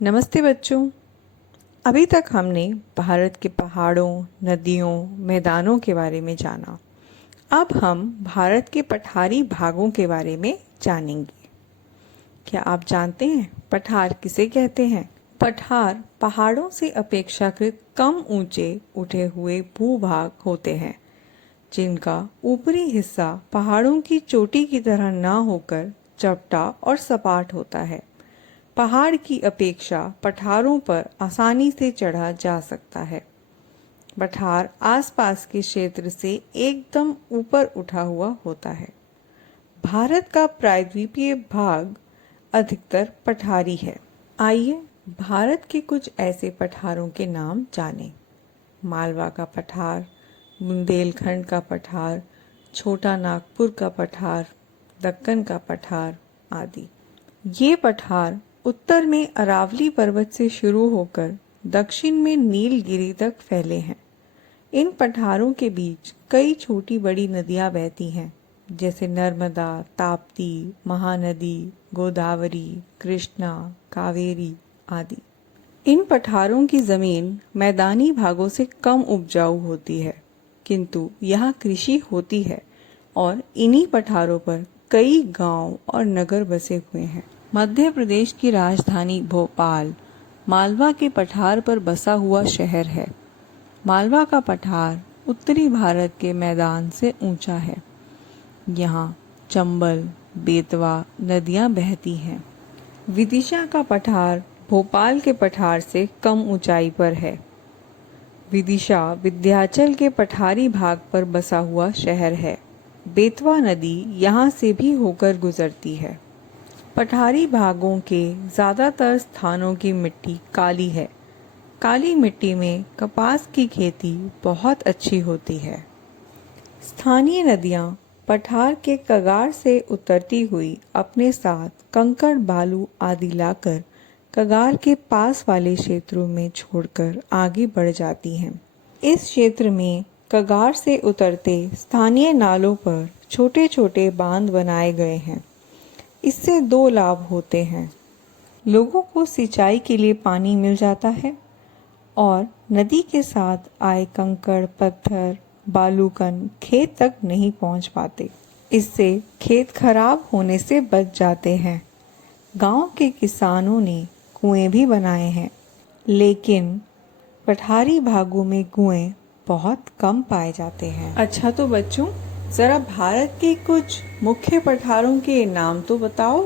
नमस्ते बच्चों। अभी तक हमने भारत के पहाड़ों, नदियों, मैदानों के बारे में जाना। अब हम भारत के पठारी भागों के बारे में जानेंगे। क्या आप जानते हैं पठार किसे कहते हैं? पठार पहाड़ों से अपेक्षाकृत कम ऊंचे उठे हुए भूभाग होते हैं, जिनका ऊपरी हिस्सा पहाड़ों की चोटी की तरह न होकर चपटा और सपाट होता है। पहाड़ की अपेक्षा पठारों पर आसानी से चढ़ा जा सकता है। पठार आसपास के क्षेत्र से एकदम ऊपर उठा हुआ होता है। भारत का प्रायद्वीपीय भाग अधिकतर पठारी है। आइए भारत के कुछ ऐसे पठारों के नाम जानें। मालवा का पठार, बुंदेलखंड का पठार, छोटा नागपुर का पठार, दक्कन का पठार आदि। ये पठार उत्तर में अरावली पर्वत से शुरू होकर दक्षिण में नीलगिरी तक फैले हैं। इन पठारों के बीच कई छोटी बड़ी नदियां बहती हैं, जैसे नर्मदा, ताप्ती, महानदी, गोदावरी, कृष्णा, कावेरी आदि। इन पठारों की जमीन मैदानी भागों से कम उपजाऊ होती है, किंतु यहाँ कृषि होती है और इन्हीं पठारों पर कई गांव और नगर बसे हुए हैं। मध्य प्रदेश की राजधानी भोपाल मालवा के पठार पर बसा हुआ शहर है। मालवा का पठार उत्तरी भारत के मैदान से ऊंचा है। यहाँ चंबल, बेतवा नदियाँ बहती हैं। विदिशा का पठार भोपाल के पठार से कम ऊंचाई पर है। विदिशा विंध्याचल के पठारी भाग पर बसा हुआ शहर है। बेतवा नदी यहाँ से भी होकर गुजरती है। पठारी भागों के ज़्यादातर स्थानों की मिट्टी काली है। काली मिट्टी में कपास की खेती बहुत अच्छी होती है। स्थानीय नदियाँ पठार के कगार से उतरती हुई अपने साथ कंकड़, बालू आदि लाकर कगार के पास वाले क्षेत्रों में छोड़कर आगे बढ़ जाती हैं। इस क्षेत्र में कगार से उतरते स्थानीय नालों पर छोटे छोटे बांध बनाए गए हैं। इससे दो लाभ होते हैं। लोगों को सिंचाई के लिए पानी मिल जाता है और नदी के साथ आए कंकड़, पत्थर, बालूकण खेत तक नहीं पहुंच पाते। इससे खेत खराब होने से बच जाते हैं। गांव के किसानों ने कुएं भी बनाए हैं, लेकिन पठारी भागों में कुएं बहुत कम पाए जाते हैं। अच्छा तो बच्चों, जरा भारत के कुछ मुख्य पठारों के नाम तो बताओ।